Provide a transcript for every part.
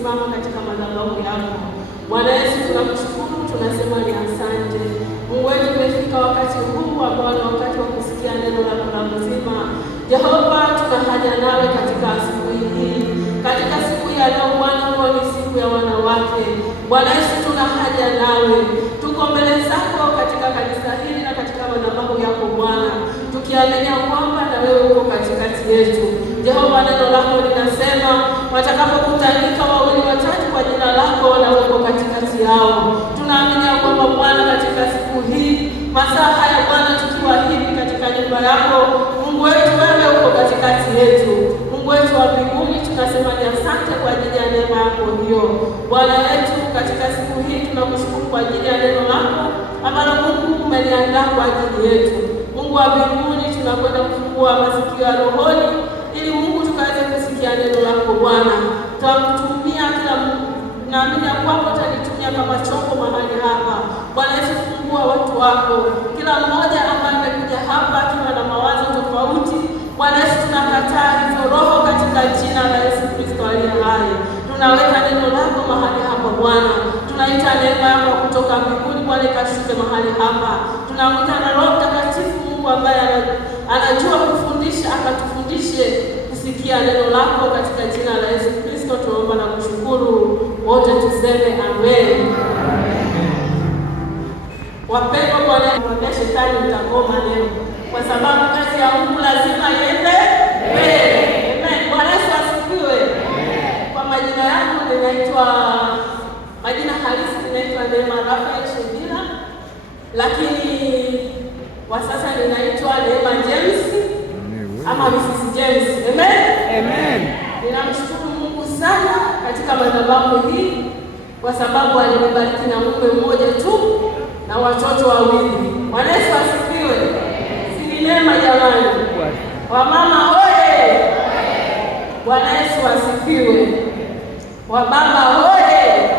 tumesimama katika madhabahu yako. Bwana Yesu, tunakushukuru, tunasema ni asante. Mungu wetu, umefika wakati huu ambao ni wakati wa kusikia neno lako la uzima. Jehova, tuna haja nawe katika siku hii. Katika siku ya leo Bwana, kwa ni siku ya wanawake. Bwana Yesu, tuna haja nawe. Tuko mbele zako katika kanisa hili na katika madhabahu yako Bwana, tukiamini kwamba na wewe uko katikati yetu. Jehova, neno lako linasema watakapokutanika wawili watatu kwa jina lako, na wewe uko katikati yao. Tunaamini kwamba Bwana, katika siku hii, masaa haya Bwana, tukiwa hivi katika nyumba yako Mungu wetu, wewe uko katikati yetu. Mungu wetu wa mbinguni, tunasema ni asante kwa ajili ya neema yako hiyo. Bwana wetu, katika siku hii tunakushukuru kwa ajili ya neno lako ambalo Mungu umeliandaa kwa ajili yetu. Mungu wa mbinguni, tunakwenda kufungua masikio ya rohoni ili Mungu tukaweze kusikia neno lako Bwana. Tutakutumia kila naamini kwamba utanitumia kama chombo mahali hapa. Bwana Yesu, fungua watu wako, kila mmoja ambaye amekuja hapa akiwa na mawazo tofauti. Bwana Yesu, tunakataa hizo roho katika jina la Yesu Kristo aliye hai. Tunaweka neno lako mahali hapa Bwana. Tunaita neema yako kutoka mbinguni Bwana ikashuke mahali hapa. Tunamwita na Roho Mtakatifu Mungu ambaye anajua kufundisha, akatufundishe kusikia neno lako katika jina la Yesu Kristo tunaomba na kushukuru. Wote tuseme amen. Wapendwa, Bwana mwambie shetani utakoma leo, kwa sababu kazi ya Mungu lazima iende mbele. Amen. Bwana Yesu asifiwe. Kwa majina yangu ninaitwa, majina halisi ninaitwa Neema Rafael Shedila, lakini kwa sasa ninaitwa Neema James ama Mrs. James. Amen. Amen. Ninamshukuru Mungu sana katika madhabahu hii kwa sababu alinibariki na mume mmoja tu na watoto wawili. Bwana Yesu asifiwe. Si ni neema jamani? Wamama oye! Bwana Yesu asifiwe. Wababa oye!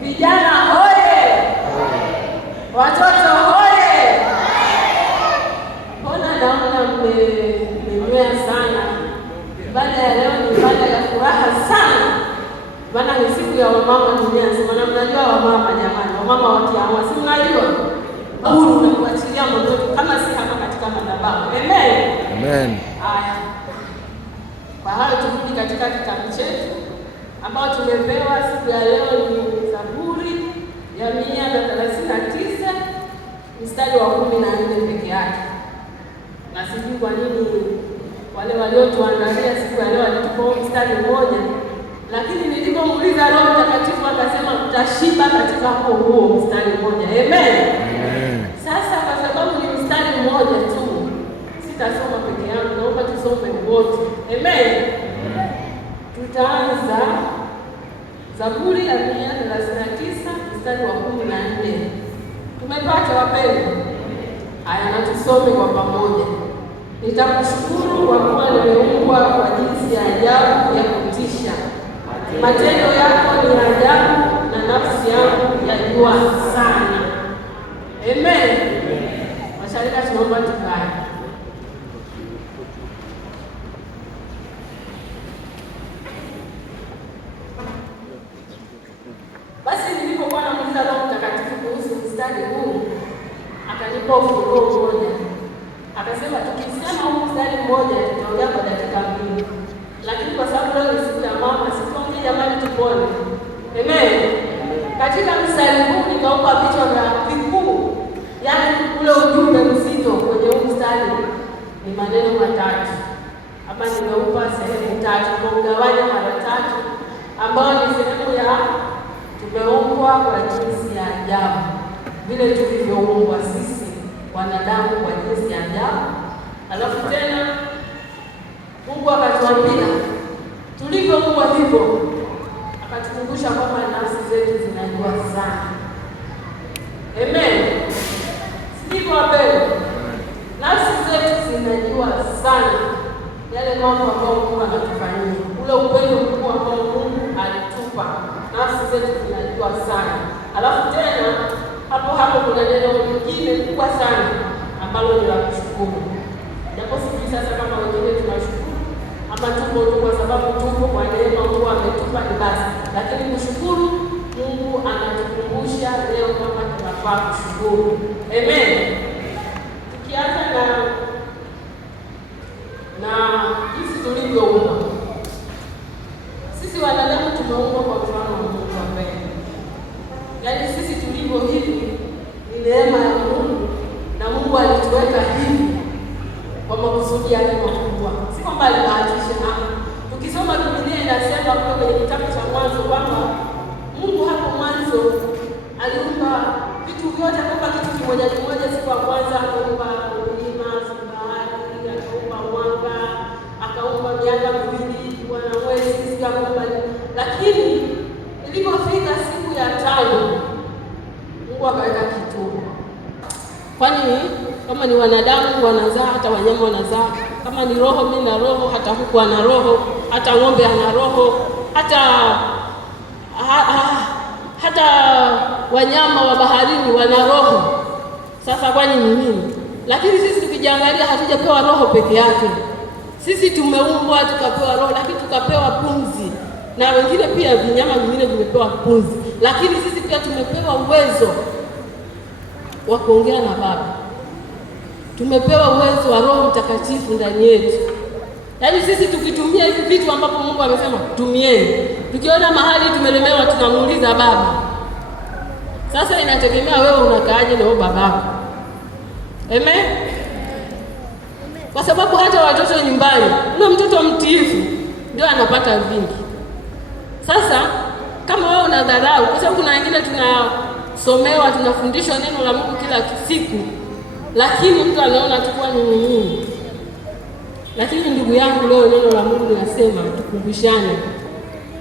Vijana oye! Watoto oye! Mbona naona mmemea sana? Baada ya leo ni baada ya furaha sana. Maana ni siku ya wamama dunia nzima. Na mnajua wamama jamani, wamama wakiamua, si mnajua? Huru na kuachilia mtoto kama si hapa katika madhabahu. Amen. Amen. Haya. Kwa hayo turudi katika kitabu chetu ambao tumepewa siku ya leo ni Zaburi ya 139 mstari wa 14 peke yake. Na sijui kwa nini wale waliotuandalia siku ya leo walitupa mstari mmoja, lakini nilipomuuliza Roho Mtakatifu akasema mtashiba katika huo mstari mmoja. Amen. Amen. Sasa kwa sababu ni mstari mmoja tu, sitasoma peke yangu, naomba tusome wote. Amen. Tutaanza Zaburi ya 139 mstari wa 14. Tumepata wapendwa? Haya, na tusome kwa pamoja. Nitakushukuru kwa kuwa nimeumbwa kwa jinsi ya ajabu ya kutisha. Matendo yako ni ajabu na nafsi yangu yajua sana. Amen. Masharika, tunaomba tukae. Basi nilipokuwa namuuliza Roho Mtakatifu kuhusu mstari huu, akanipa ufunuo mmoja. Akasema tukisema huu mstari mmoja tutaongea kwa dakika 2. Lakini kwa sababu leo ni siku ya mama, siongee jamani, tupone. Amen. Katika mstari huu nikaupa vichwa vya vikuu, yaani ule ujumbe mzito kwenye huu mstari ni maneno matatu. Hapa nimeupa sehemu 3, kwa kugawanya mara 3, ambao ni sehemu ya tumeumbwa kwa jinsi ya ajabu, vile tulivyoumbwa sisi wanadamu kwa jinsi ya ajabu. Alafu tena Mungu akatuambia tulivyoumbwa hivyo, akatukumbusha kwamba nafsi zetu zinajua sana. Amen. Sivyo wapendwa? Nafsi zetu zinajua sana yale mambo ambayo Mungu anatufanyia, ule upendo mkubwa ambao Mungu alitupa. Nafsi zetu zinajua sana. Alafu tena hapo kuna neno lingine kubwa sana ambalo ni la kushukuru. Japo sisi sasa kama wengine tunashukuru ama tupo tu kwa sababu tupo kwa neema Mungu ametupa, ni tunafaa kushukuru. Amen. Tukianza na jinsi tulivyoumbwa. Sisi wanadamu tumeumbwa kwa mfano wa Mungu ambaye, yaani sisi tulivyo hivi ni neema ya Mungu, na Mungu alituweka hivi kwa makusudi yake makubwa. Si kwamba alibahatisha. Tukisoma Biblia inasema kwenye kitabu cha Mwanzo kwamba Mungu hapo mwanzo aliumba vitu vyote, akaumba kitu kimoja kimoja. Siku ya kwanza akaumba milima, bahari, akaumba mwanga, akaumba mianga miwili, jua na mwezi, akaumba. Lakini ilipofika siku ya tano, Mungu akaweka kituo. Kwani kama ni wanadamu wanazaa, hata wanyama wanazaa. Kama ni roho, mimi na roho, hata huku ana roho, hata ng'ombe ana roho, hata wanyama wa baharini wana roho. Sasa kwani ni nini? Lakini sisi tukijiangalia, hatujapewa roho peke yake. Sisi tumeumbwa tukapewa roho, lakini tukapewa pumzi, na wengine pia vinyama vingine vimepewa pumzi, lakini sisi pia tumepewa uwezo wa kuongea na Baba. Tumepewa uwezo wa Roho Mtakatifu ndani yetu. Yaani sisi tukitumia hivi vitu ambapo Mungu amesema tumieni, tukiona mahali tumelemewa tunamuuliza Baba. Sasa inategemea wewe unakaaje na babako. Amen. Kwa sababu hata watoto nyumbani, ule mtoto mtiifu ndio anapata vingi. Sasa kama wewe unadharau, kwa sababu kuna wengine tunasomewa, tunafundishwa neno la Mungu kila siku, lakini mtu anaona tukua nini. Lakini ndugu yangu, leo neno la Mungu linasema tukumbushane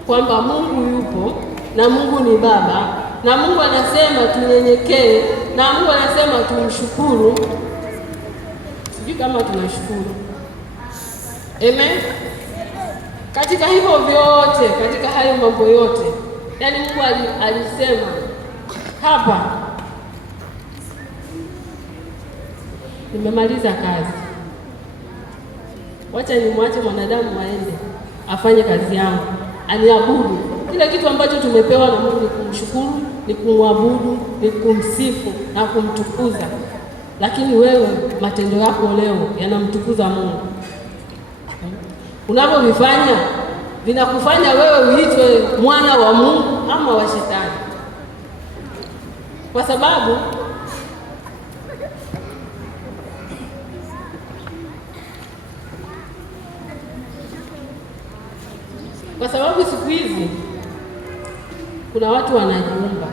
kwamba Mungu yupo na Mungu ni Baba, na Mungu anasema tunyenyekee, na Mungu anasema tumshukuru. Sijui kama tunashukuru. Amen. Katika hivyo vyote, katika hayo mambo yote, yaani Mungu alisema hapa, nimemaliza kazi, wacha nimwache mwanadamu aende afanye kazi yangu, aniabudu. Kila kitu ambacho tumepewa na Mungu ni kumshukuru, ni kumwabudu, ni kumsifu na kumtukuza. Lakini wewe, matendo yako leo yanamtukuza Mungu? Unavyovifanya vinakufanya wewe uitwe mwana wa Mungu ama wa Shetani? Kwa sababu siku hizi kuna watu wanajiumba.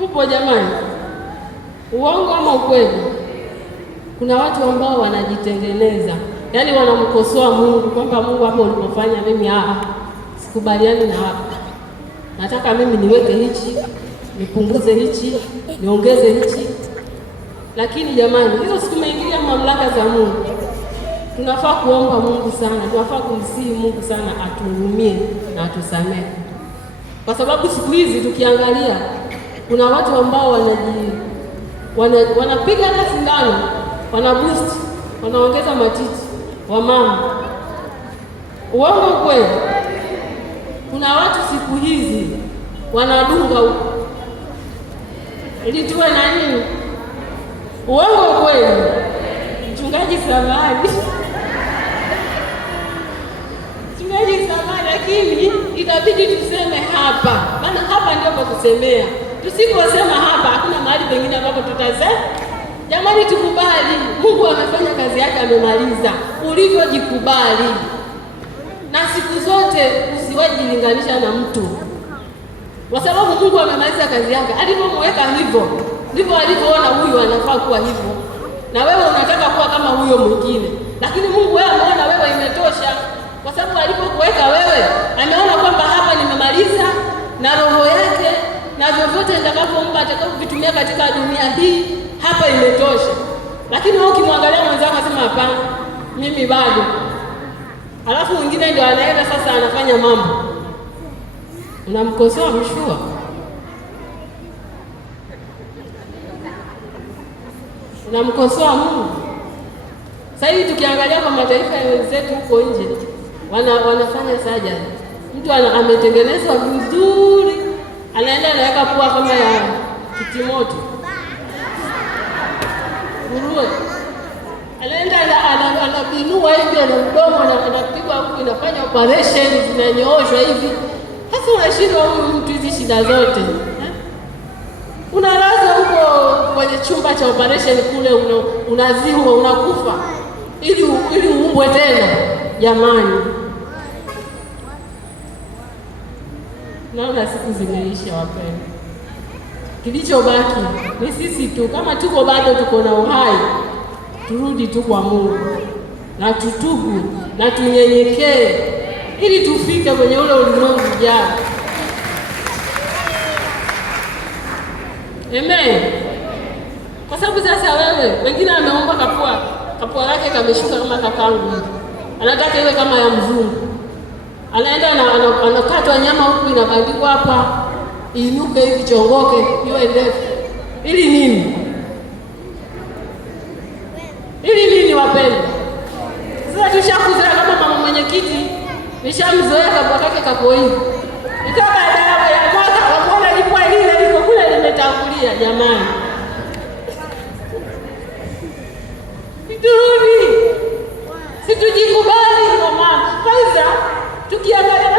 Tupo jamani, uongo ama ukweli? Kuna watu ambao wanajitengeneza, yaani wanamkosoa Mungu kwamba Mungu, hapo ulipofanya mimi sikubaliani na hapo, nataka mimi niweke hichi, nipunguze hichi, niongeze hichi. Lakini jamani, hizo si tumeingilia mamlaka za Mungu. Tunafaa kuomba Mungu sana, tunafaa kumsihi Mungu sana atuhurumie na atusamehe. Kwa sababu siku hizi tukiangalia, kuna watu ambao wanapiga hata sindano, wanaboost, wanaongeza matiti wamama. Uongo kweli? Kuna watu siku hizi wanadunga ili tuwe na nini? Uongo kweli? Mchungaji samahani, lakini itabidi tuseme hapa, maana hapa ndio pa kusemea. Tusiposema hapa, hakuna mahali pengine ambapo tutasema. Jamani, tukubali Mungu amefanya kazi yake, amemaliza. Ulivyojikubali, na siku zote usiwajilinganisha na mtu, kwa sababu Mungu amemaliza kazi yake. Alipomweka hivyo ndivyo alivyoona huyu anafaa kuwa hivyo, na wewe unataka kuwa kama huyo mwingine. Lakini Mungu wewe ameona wewe imetosha, kwa sababu alipokuweka wewe ameona kwamba hapa nimemaliza, na roho yake na vyovyote nitakapompa atakapovitumia katika dunia hii, hapa imetosha. Lakini wewe ukimwangalia mwenzako unasema hapana, mimi bado. Alafu mwingine ndio anaenda sasa anafanya mambo, unamkosoa mshua. Unamkosoa Mungu. Sasa hivi tukiangalia kwa mataifa ya wenzetu huko nje, wanafanya sajari. Mtu ametengenezwa vizuri, anaenda anaweka pua kama ya kitimoto, nguruwe. Anaenda anabinua hivi, ana mdomo anapigwa huku, inafanya operation zinanyooshwa hivi. Sasa unashindwa huyu mtu hizi shida zote. Unalaza huko kwenye chumba cha operation kule, unazimwa, unakufa ili uumbwe tena. Jamani, naona siku zimeisha wapendwa. Kilichobaki ni sisi tu, kama tuko bado tuko na uhai, turudi tu kwa Mungu na tutubu na tunyenyekee ili tufike kwenye ule ulimwengu ujao. Amen. Kwa sababu sasa wewe, wengine ameomba kapua lake kameshuka kama kakangu, anataka iwe kama ya mzungu. Anaenda anakatwa nyama huku, inabandikwa hapa, inuke hivi, chongoke, iwe ndefu. Ili nini? Ili nini wapendwa? Sasa tushakuzoea kama mama mwenyekiti, nishamzoea kapua kake kapo hivi. Ikawa baada ya mwaka akaona lipwa lile liko kule limetangulia. Jamani, turudi, situjikubali kwa mama. Kwanza tukiangalia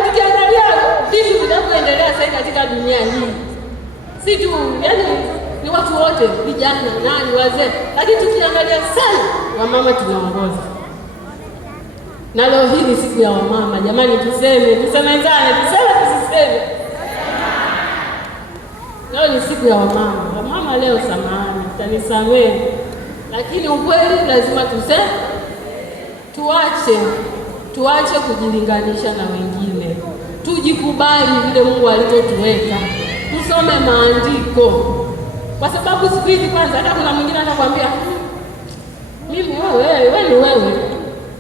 vitu vinavyoendelea sasa katika dunia hii, si tu yani ni watu wote, vijana, nani, wazee, lakini tukiangalia sana wamama tunaongoza. Na leo hii ni siku ya wamama. Jamani, tusemezane, tusiseme. Leo ni siku ya wamama. Wamama leo, samahani, tanisamehe, lakini ukweli lazima tuache kujilinganisha na wengine. Tujikubali vile Mungu alivyotuweka. Tusome maandiko. Kwa sababu siku hizi kwanza hata kuna mwingine atakwambia mimi wewe ni wewe.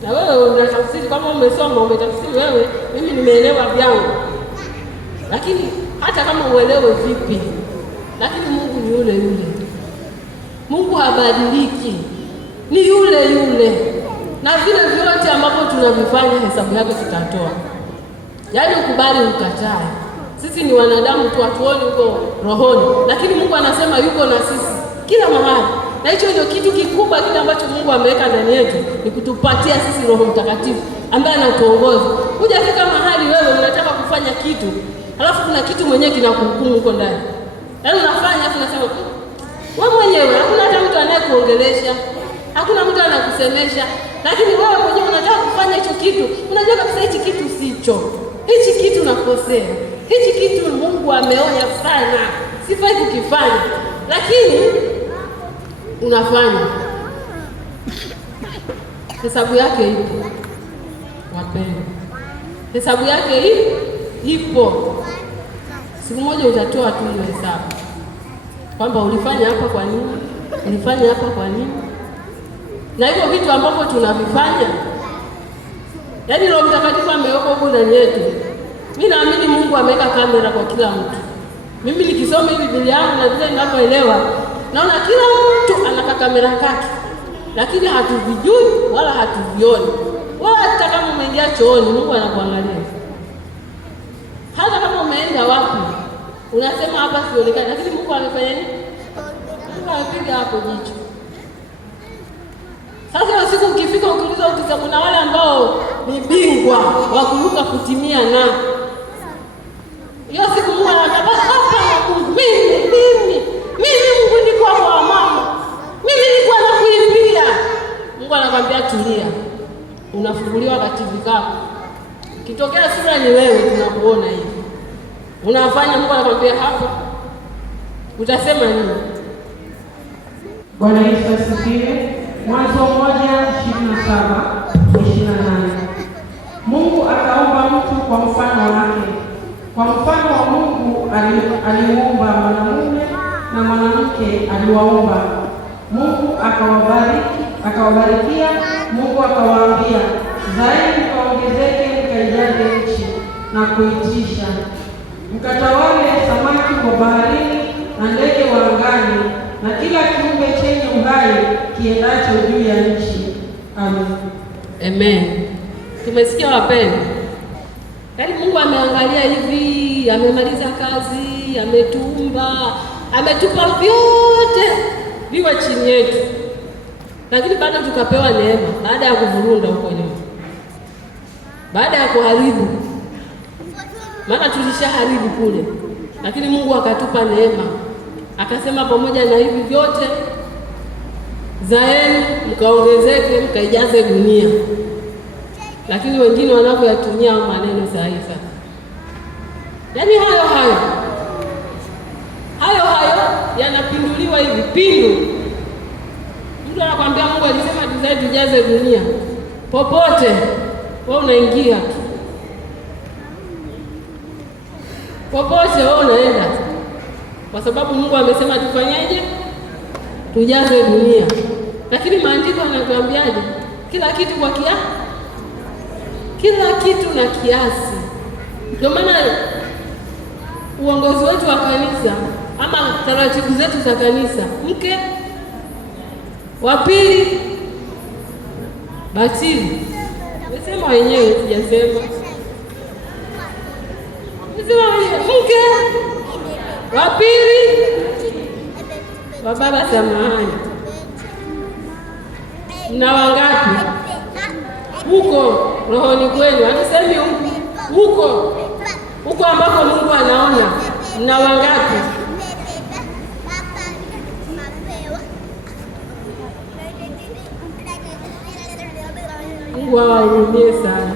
Na wewe unatafsiri kama umesoma, umetafsiri wewe, mimi nimeelewa vyangu. Lakini hata kama uelewe vipi, lakini Mungu ni yule yule. Mungu habadiliki. Ni yule yule. Na vile vyote ambavyo tunavifanya hesabu yake tutatoa. Yaani ukubali ukatae. Sisi ni wanadamu tu, hatuoni huko rohoni, lakini Mungu anasema yuko na sisi kila mahali. Na hicho ndio kitu kikubwa kile ambacho Mungu ameweka ndani yetu, ni kutupatia sisi Roho Mtakatifu ambaye anatuongoza. Hujafika mahali wewe unataka kufanya kitu, halafu kuna kitu mwenyewe kinakuhukumu huko ndani. Yaani unafanya afu unasema wewe mwenyewe, hakuna hata mtu anayekuongelesha, hakuna mtu anakusemesha, lakini wewe mwenyewe unataka kufanya hicho kitu. Unajua kabisa hichi kitu sicho. Hichi kitu nakosea. Hichi kitu Mungu ameonya sana, sifai kukifanya. Lakini unafanya. Hesabu yake ipo. Wapendwa, hesabu yake ipo. Siku moja utatoa tu hiyo hesabu, kwamba ulifanya hapa kwa nini, ulifanya hapa kwa nini. Na hivyo vitu ambavyo tunavifanya, yaani Roho Mtakatifu ameweka huko ndani yetu. Mimi naamini Mungu ameweka kamera kwa kila mtu. Mimi nikisoma hii Biblia yangu na vile ninavyoelewa, naona kila mtu ana kamera kake, lakini hatuvijui wala hatuvioni. Wala hata kama umeingia chooni, Mungu anakuangalia. Hata kama umeenda wapi, unasema hapa sionekani, lakini Mungu amefanya nini? Mungu amepiga hapo jicho. Sasa usiku ukifika, ukiuliza kuna wale ambao ni bingwa wa kuruka kutimia, na hiyo siku Mungu anataka hapa Mungu, mimi Mungu niko kwa mama, mimi niko nakuimbia. Mungu anakuambia tulia, unafunguliwa kativi kako, kitokea sura ni wewe, tunakuona hivi unafanya. Mungu anakuambia hapa, utasema nini? Bwana Yesu asifiwe. Mwanzo 1:27-28. Mungu akaumba mtu kwa mfano wake. Kwa mfano wa Mungu alimuumba, mwanamume na mwanamke aliwaumba. Mungu akawabarikia. Mungu akawaambia, zaeni mkaongezeke, mkaijaze nchi na kuitisha, mkatawale samaki wa baharini na ndege wa angani na kila kiumbe chenye uhai kiendacho juu ya nchi. Amen. Amen. Tumesikia wapendwa. Yaani Mungu ameangalia hivi, amemaliza kazi, ametuumba, ametupa vyote viwe chini yetu. lakini bado tukapewa neema baada ya kuvurunda huko nyuma, baada ya kuharibu, maana tulishaharibu kule, lakini Mungu akatupa neema, akasema pamoja na hivi vyote zaeni mkaongezeke mkaijaze dunia. Lakini wengine wanavyoyatumia maneno sahihi sasa, yaani hayo yanapinduliwa hivi pindu. Mtu anakwambia Mungu alisema tuzae tujaze dunia, popote wewe unaingia tu, popote wewe unaenda, kwa sababu Mungu amesema tufanyeje? Tujaze dunia. Lakini maandiko yanatuambiaje? Kila kitu kwa kiasi, kila kitu na kiasi. Ndio maana uongozi wetu wa kanisa ama taratibu zetu za kanisa, mke wa pili batili. Nimesema wenyewe, sijasema. Nimesema wenyewe, mke wa pili wa baba. Samahani, mna wangapi huko rohoni kwenu? Hatusemi huko ambako Mungu anaona, mna wangapi? Mungu awahurumie sana,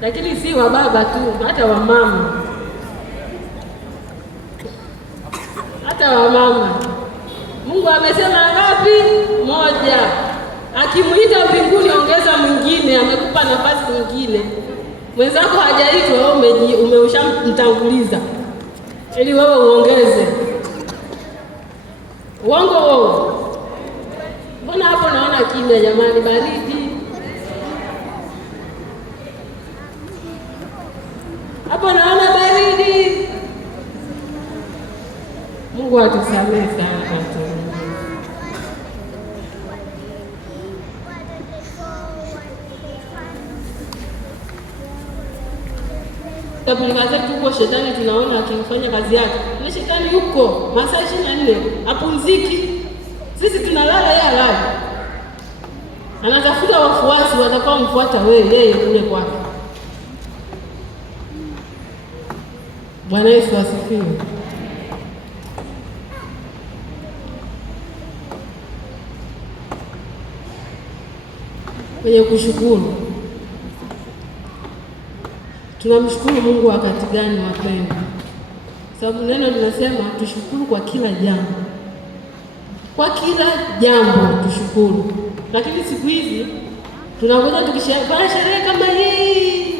lakini si wa baba tu, hata wa mama, Mungu amesema ngapi? Moja. Akimuita mbinguni ongeza mwingine, amekupa nafasi nyingine. Mwenzako hajaitwa, wewe umeshamtanguliza ili wewe uongeze. Uongo wewe. Mbona hapo naona kimya jamani, baridi? Hapo naona baridi. Mungu atusamehe sana watu. Tabulika zetu huko, shetani tunaona akifanya kazi yake. Ni shetani huko masaa 24 hapumziki. Sisi tunalala, yeye halali. Anatafuta wafuasi watakao mfuata yeye kule kwake. Bwana Yesu asifiwe. Kwenye kushukuru, tunamshukuru Mungu wakati gani wapendwa? Sababu neno linasema tushukuru kwa kila jambo. Kwa kila jambo tushukuru. Lakini siku hizi tunangoja tukishafanya sherehe kama hii